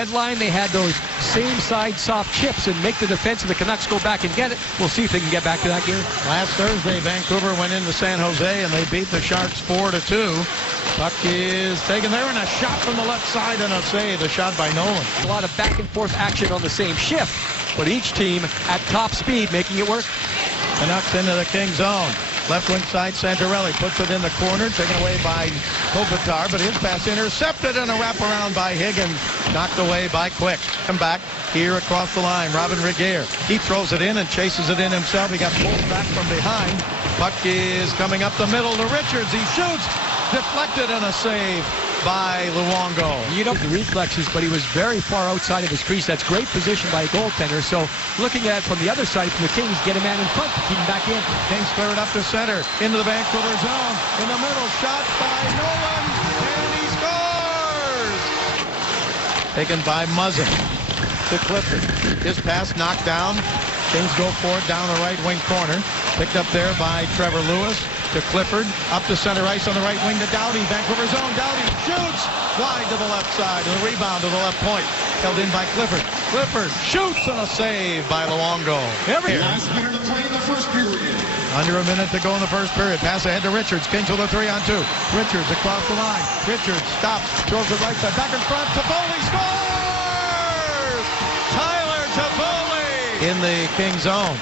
red line, they had those same side soft chips and make the defense of the Canucks go back and get it. We'll see if they can get back to that game. Last Thursday, Vancouver went into San Jose and they beat the Sharks 4-2. Puck is taken there and a shot from the left side and a save. A shot by Nolan. A lot of back and forth action on the same shift, but each team at top speed making it work. Canucks into the King zone. Left wing side, Santorelli puts it in the corner, taken away by Kopitar, but his pass intercepted and a wraparound by Higgins, knocked away by Quick. Come back here across the line, Robin Regehr. He throws it in and chases it in himself. He got pulled back from behind. Puck is coming up the middle to Richards. He shoots, deflected and a save by Luongo. You know the reflexes, but he was very far outside of his crease. That's great position by a goaltender. So looking at it from the other side, from the Kings, get a man in front to keep him back in. Kings clear it up to center, into the Vancouver zone. In the middle, shot by Nolan, and he scores! Taken by Muzzin to Clifford. His pass knocked down. Kings go for it down the right wing corner. Picked up there by Trevor Lewis. To Clifford, up to center ice on the right wing to Doughty. Vancouver zone, Doughty shoots wide to the left side, and the rebound to the left point. Held in by Clifford. Clifford shoots and a save by Luongo. Last minute to play in the first period. Under a minute to go in the first period. Pass ahead to Richards. Kings with a 3-on-2. Richards across the line. Richards stops, throws it right side, back in front. Toffoli scores! Tyler Toffoli in the King zone.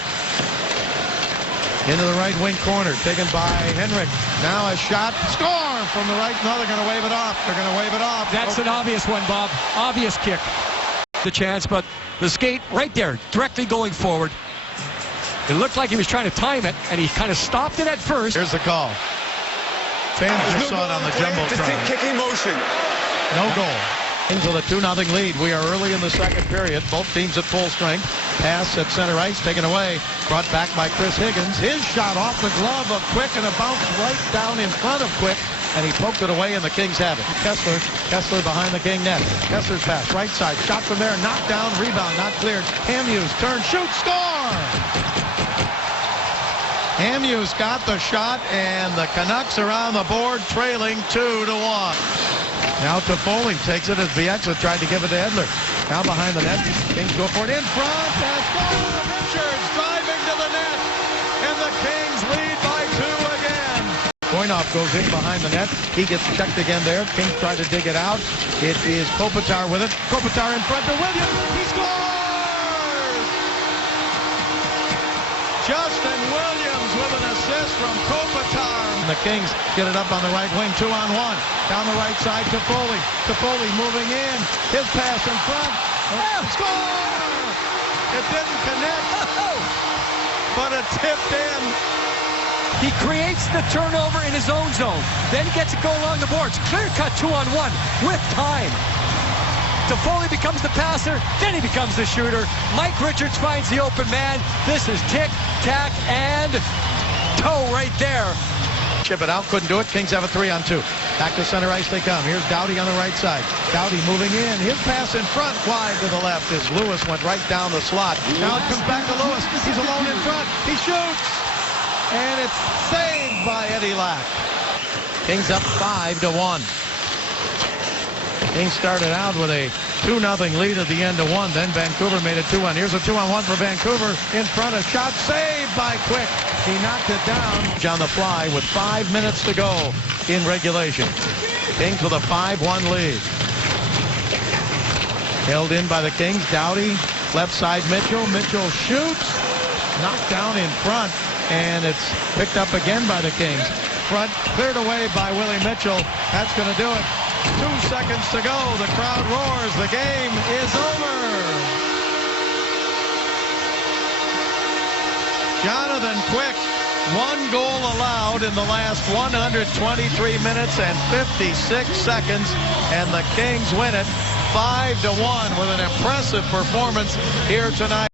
Into the right wing corner, taken by Henrik. Now a shot, score from the right. No, they're going to wave it off. They're going to wave it off. That's an obvious one, Bob. Obvious kick. The chance, but the skate right there, directly going forward. It looked like he was trying to time it, and he kind of stopped it at first. Here's the call. Fans just saw it on the Jumbotron. Kicking motion. No goal. Into the 2-0 lead. We are early in the second period. Both teams at full strength. Pass at center ice, taken away. Brought back by Chris Higgins. His shot off the glove of Quick and a bounce right down in front of Quick. And he poked it away and the Kings have it. Kessler behind the King net. Kessler's pass, right side. Shot from there, knocked down, rebound, not cleared. Hamhuis, turn, shoot, score! Hamhuis got the shot and the Canucks are on the board trailing 2-1. Now Toffoli takes it as Bieksa tried to give it to Edler. Now behind the net, Kings go for it in front, and score! Richards driving to the net, and the Kings lead by 2 again. Voinov goes in behind the net. He gets checked again there. Kings try to dig it out. It is Kopitar with it. Kopitar in front to Williams. He scores! Justin Williams with an assist from Kopitar. The Kings get it up on the right wing, 2-on-1. Down the right side, Toffoli. Toffoli moving in. His pass in front. Score! It didn't connect, but it tipped in. He creates the turnover in his own zone. Then gets it go along the boards. Clear cut 2-on-1 with time. Toffoli becomes the passer, then he becomes the shooter. Mike Richards finds the open man. This is tick, tack, and toe right there. Chip it out, couldn't do it. Kings have a 3-on-2. Back to center ice they come. Here's Doughty on the right side. Doughty moving in. His pass in front, wide to the left as Lewis went right down the slot. Now it comes back to Lewis. He's alone in front. He shoots. And it's saved by Eddie Lack. Kings up 5-1. Kings started out with a 2-0 lead at the end of 1. Then Vancouver made it 2-1. Here's a 2-on-1 for Vancouver. In front, a shot saved by Quick. He knocked it down on the fly with 5 minutes to go in regulation. Kings with a 5-1 lead. Held in by the Kings. Doughty, left side Mitchell. Mitchell shoots. Knocked down in front. And it's picked up again by the Kings. Front cleared away by Willie Mitchell. That's going to do it. 2 seconds to go. The crowd roars. The game is over. Jonathan Quick, 1 goal allowed in the last 123 minutes and 56 seconds. And the Kings win it 5-1 with an impressive performance here tonight.